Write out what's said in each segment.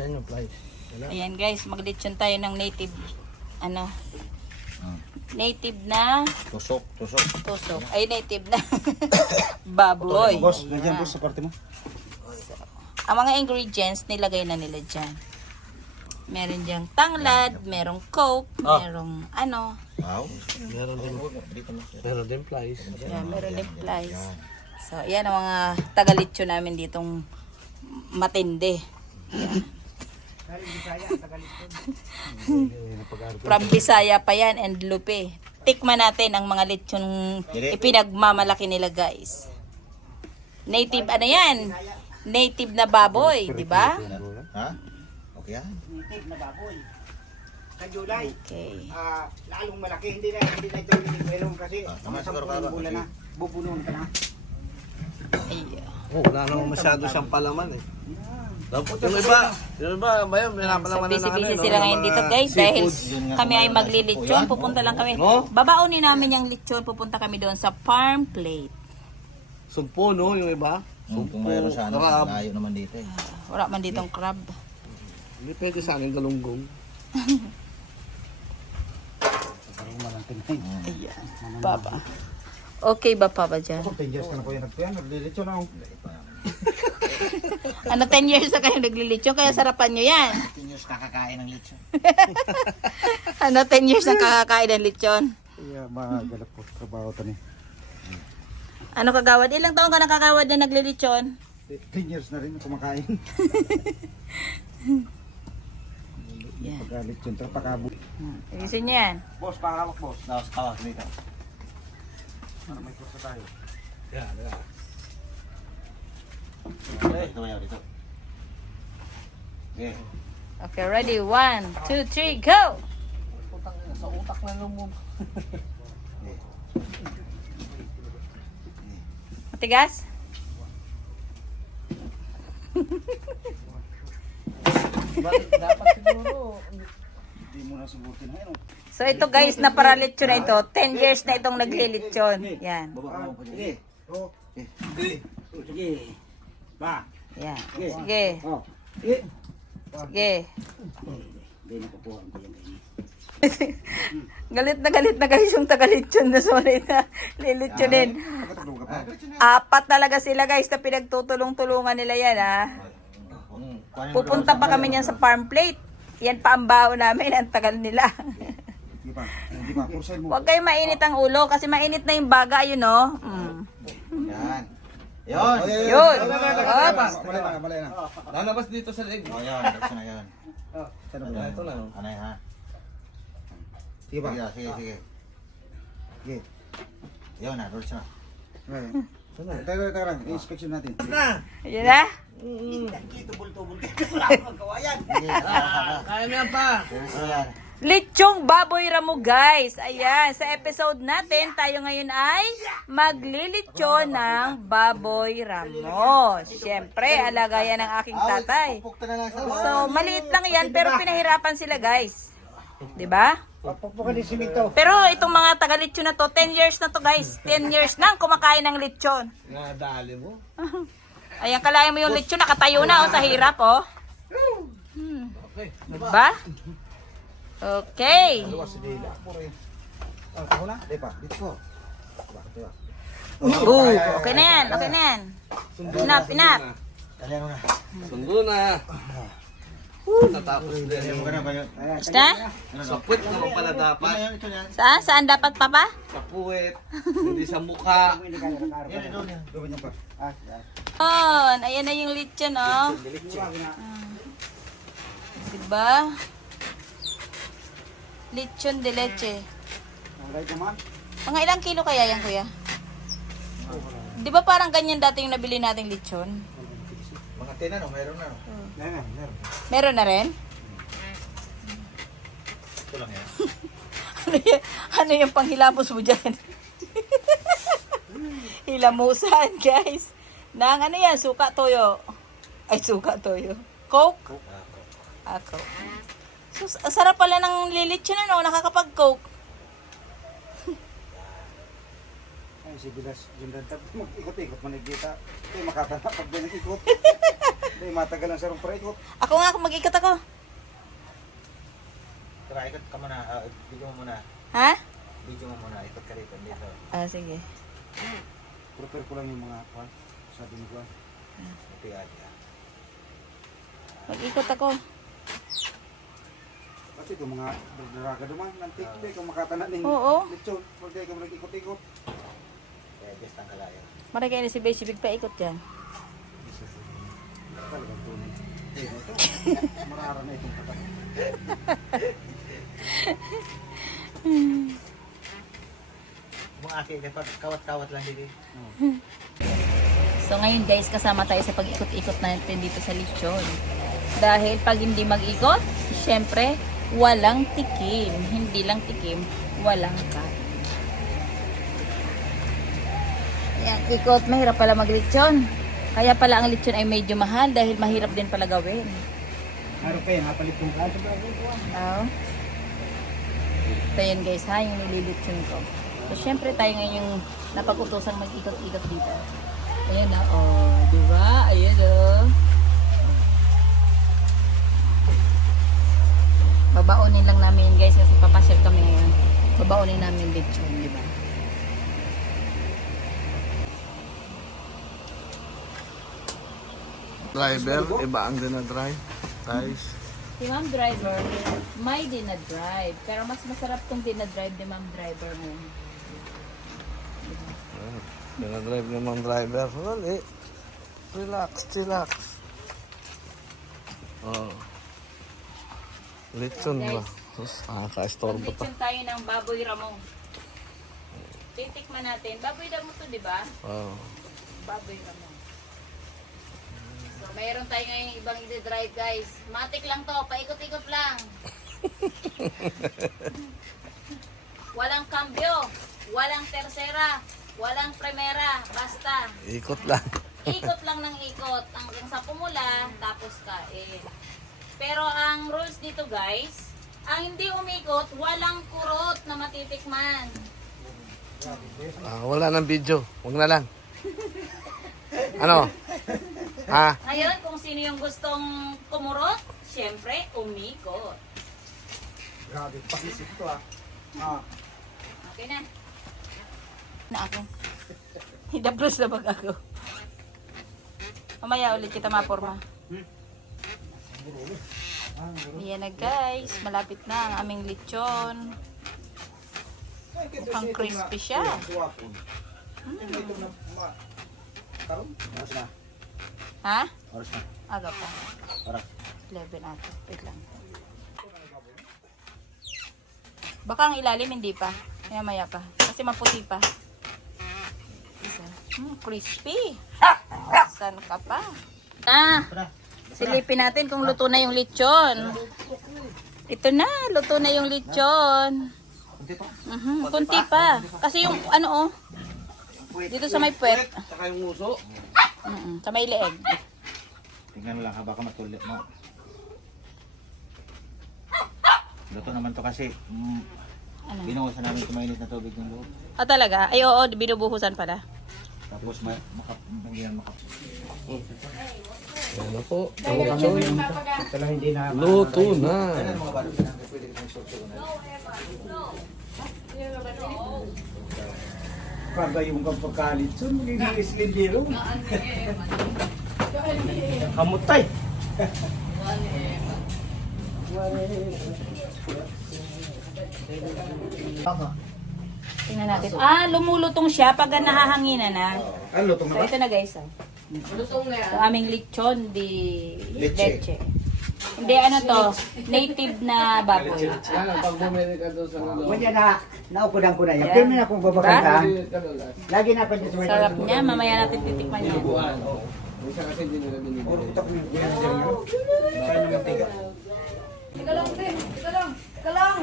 Saan yung flies? Ayan guys, maglitsyon tayo ng native, native na Tusok. tusok. Ay, native na baboy. Boss, nandiyan boss sa parte mo. Ang mga ingredients, nilagay na nila dyan. Meron diyang tanglad, merong coke, merong Wow. Meron din flies. yeah, meron din flies. So, yan ang mga tagalitsyo namin ditong matindi. From Bisaya pa yan and Lupe. Tikman natin ang mga litsyon ipinagmamalaki nila guys. Native yan? Native na baboy, di ba? Ha? Okay yan. Native na baboy. Sa July, Okay. lalong malaki. Hindi na ito yung meron kasi Tama siguro ka ba? bulan na. Bubunuan ka na. Ay, Oh, wala namang masyado siyang palaman eh. Yung iba, bayan, may so napalaman na busy-busy sila ngayon dito guys dahil kami ay maglilitsyon. Pupunta lang kami. No? Babaonin namin yung litsyon. Pupunta kami doon sa farm plate. Sumpo, no? Yung iba. Kung mayroon sana, crab. layo naman dito eh. Wala man ditong crab. Hindi pwede sa akin galunggong. Ayan. Papa. Okay ba Papa dyan? 10 years ka na po yung nagpiyan. Naglilitsyo na ako. Ano 10 years na kayo naglilitsyon kaya sarapan nyo yan. 10 years kakakain ng lechon. Ano 10 years na kakakain ng litsyon. Kaya magalap po. Trabaho ito ni. Ano kagawad? Ilang taon ka nakakawad na naglilitsyon? 10 years na rin kumakain. Yan. Pagkalitsyon. Trapakabo. Isin nyo yan. Boss, pahawak boss. Tapos kawas dito. Para may kursa tayo. Dito mayaw dito. Okay. Okay, ready? 1, 2, 3, go! Sa utak na lumub. Matigas? Dapat siguro. Hindi mo na subutin. Ayun. So ito guys, na para litsyon na ito. 10 years na itong naglilitsyon. Yan. Sige. Oh. Sige. Ba. Yan. Sige. Oh. Sige. Sige. Hindi na kukuha ko yan. Galit na guys yung tagalitsyon na sorry na lilitsyonin. Pagkatulog ka pa. 4 talaga sila guys na pinagtutulong-tulungan nila yan ha. Pupunta pa kami niyan sa farm plate. Yan pa ang baon namin, ang tagal nila. Hindi pa. Hindi pa. Kursahin mo. Huwag kayo mainit ang ulo kasi mainit na yung baga yun oh. Yan. Yun. Yun. Malay na. Lalabas dito sa leg. O yan. Diretso na yan. Sana ba? Ito lang. Anay ha. Sige ba? Sige. Sige. Yun na. Diretso na. Tayo lang. I-inspection natin. Yun na. Tubol-tubol. Wala akong magawa yan. Kaya mo yan pa. Diretso yan. Litsong baboy ramo guys. Ayan, sa episode natin, tayo ngayon ay maglilitsyon ng baboy ramo. Siyempre, alaga yan ng aking tatay. Pupukta na lang sa So, maliit lang yan pero pinahirapan sila guys. 'Di ba? Pagpupukan ni simento. Pero itong mga taga-litsyon na to, 10 years na to guys. 10 years nang kumakain ng litsyon. Nadali mo. Ayan, kalayan mo yung litsyon, nakatayo na sa hirap oh. Okay. Diba? Okay. Ako na? Di pa. Dito po. Okay na yan, okay na yan. Enough. Kalian mo na. Sundo na. Natapos din. Kalian mo ka na ba yun? Basta? Sa puwet naman pala dapat. Ito yan. Saan dapat pa ba? Sa puwet. Hindi sa mukha. Yan, ito yan. Gawin niyo pa. Ayan na yung lechon, oh. Diba? Lechon de leche. Alright naman. Mga ilang kilo kaya yan, kuya? Di ba parang ganyan dati yung nabili nating lechon? Mga tinan, mayroon na. Meron. Meron na rin? Ito lang yan. ano yung panghilamos mo dyan? Hilamusan, guys. Nang ano yan, suka toyo. Ay, suka toyo. Coke? Coke. So, sarap pala ng lilitsyon ano, nakakapag-coke. Ay, si Bilas, yung dantap, mag-ikot-ikot manigita. Ito, makatanap pag binag-ikot. Hindi, matagal lang sa rong paikot. Ako nga, mag-ikot ako. Tara, ikot ka muna. Video mo muna. Ha? Video mo muna. Ikot ka rito. Dito. Ah, sige. Prepare ko lang yung mga kwan. Sabi ni Kwan. Okay, ate. Mag-ikot ako. Kasi kung mga daraga naman, nanti, kung makatanan ng Oo. lechon, huwag kayo kung nag-ikot-ikot. Kaya just ang kalayo. Maray kayo na si Big pa ikot yan. Talagang tunay. Eh, ito, marara na itong kata. Mga aki, kapag kawat-kawat lang dito. So ngayon guys, kasama tayo sa pag-ikot-ikot natin dito sa lechon. Dahil pag hindi mag-ikot, syempre, walang tikim. Hindi lang tikim, walang kain. Ayan, ikot. Mahirap pala mag-lechon. Kaya pala ang lechon ay medyo mahal dahil mahirap din pala gawin. Araw kayo, napalit kong kaso ba? Oh. Ito yun guys ha, yung nililitsyon ko. So syempre tayo ngayon yung napag-utusan mag-ikot-ikot dito. Ayan na, oh, diba? Ayan oh. Babaunin lang namin guys kasi papasyal kami ngayon. Babaunin namin lechon, diba? Driver, iba ang dinadrive. Guys. Si Ma'am Driver, may dinadrive. Pero mas masarap tong dinadrive ni Ma'am Driver mo. Dinadrive naman driver. Wala eh. Relax, relax. Oh. Lechon ba? Sus, nakaka-estorbo to. Lechon tayo ng baboy ramo. Titikman natin. Baboy ramo to, di ba? Oh. Baboy ramo. So, mayroon tayo ngayon ibang i-drive guys. Matik lang to, paikot-ikot lang. Walang cambio, walang tercera, walang primera, basta. Ikot lang. Ikot lang ng ikot hanggang sa pumula, tapos kain. Pero ang rules dito guys, ang hindi umikot, walang kurot na matitikman. Wala nang video. Huwag na lang. Ano? Ha? Ngayon, kung sino yung gustong kumurot, syempre, umikot. Grabe, pakisip to ah. Ah, Okay na. Na ako. Hidablos na bag ako. Mamaya ulit kita maporma. Ayan na guys, malapit na ang aming lechon. Mukhang crispy siya. ito na, karon, oras na. Ha? Oras na. Aga pa. Oras. 11 ata. Wait lang. Baka ang ilalim hindi pa. Maya pa. Kasi maputi pa. Crispy. Saan ka pa? Silipin natin kung luto na yung lechon. Ito na, luto na yung lechon. Kunti pa. Kasi yung ano oh. Dito sa may puwet. Saka yung muso. Sa may leeg. Tingnan lang ha, baka matulit mo. Luto naman to kasi Ano? binuhusan namin kumainit na tubig ng loob. Ah talaga? Ay oo, binubuhusan pala. Tapos hindi na makap. Yan na po. Ito lang hindi na. Luto na. Ano mga balot na pwede ka magsusunan? Karga yung kapagkalit. So, magiging islindero. Kamutay. Tingnan natin. Lumulutong siya pag nahahanginan na. Ano, lutong So na ba? ito na guys. Lutong na yan. Aming lechon di leche. Hindi ano to, native na baboy. Pag bumili ka doon sa lalo. Kanya na, naupudan ko na yan. Ayan. Pero may akong babakanta. Bumili ka doon. Lagi na ako dyan sa may Sarap niya, mamaya natin titikman yan. Isa kasi hindi nila binibili. Puro utak mo yung kuya dyan. Saan naman tiga? Teka lang, te. Teka lang. Teka lang.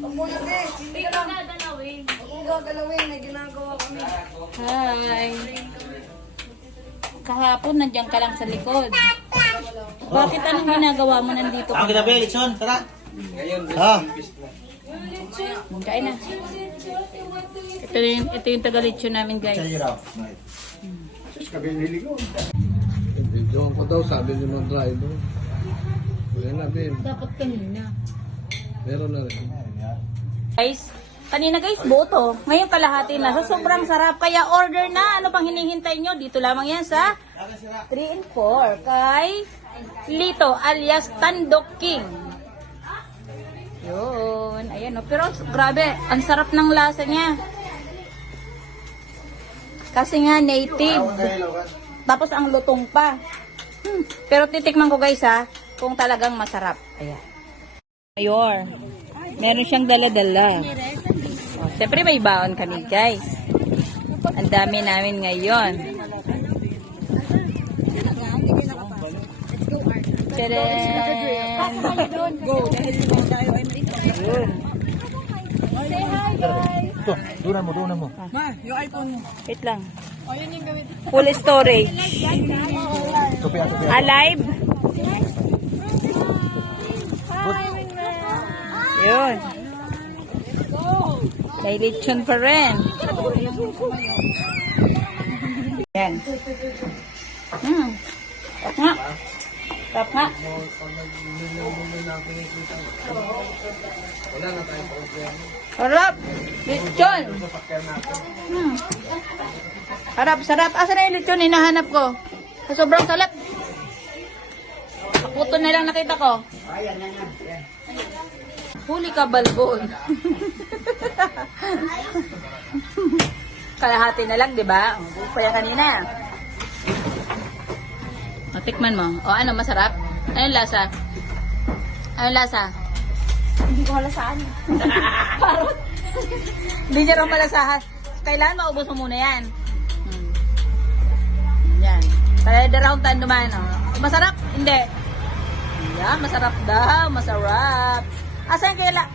Huwag muna, te. Hindi ka lang. Huwag mong gagalawin. May ginagawa kami. Hi! Kahapon nandiyan ka lang sa likod. Bakit anong ginagawa mo nandito ka? Ako kita Bel, Lechon, tara. Kain na. Ito yung taga-lechon namin guys. Sa'yo raw. Sus, kabi niligo. Video ko daw, sabi ni mga driver. Wala na din. Dapat kanina. Meron na rin. Guys, kanina guys, buo to. Ngayon kalahati na. So, sobrang sarap. Kaya order na. Ano pang hinihintay nyo? Dito lamang yan sa 3 and 4 kay Lito alias Tandok King. Yun. Ayan o. Pero grabe, ang sarap ng lasa niya. Kasi nga native. Tapos ang lutong pa. Pero titikman ko guys ha, kung talagang masarap. Ayan. Mayor. Meron siyang dala-dala. Oh, siyempre may baon kami guys. Ang dami namin ngayon. Tadaan! Yun. Ito, dunan mo. Ma, yung iPhone mo. Wait lang. O, yun yung gawin. Full storage. Tupi. Alive. Yun. May lechon pa rin. Yan. Tap nga. Tap nga. Sarap. Lechon. Sarap. Asa na yung lechon? Hinahanap ko. Sa sobrang sarap. Puto na lang nakita ko. Huli ka, balbon. Kalahati na lang, di ba? Kaya kanina. O, tikman mo. O, ano, masarap? Anong lasa? Anong lasa? Hindi ko halasaan. Parot. Hindi niya raw malasahan. Kailangan maubos mo muna yan. Yan. Kaya round tan dumaan. Masarap? Hindi. Yan, masarap daw. Masarap. Asan kaya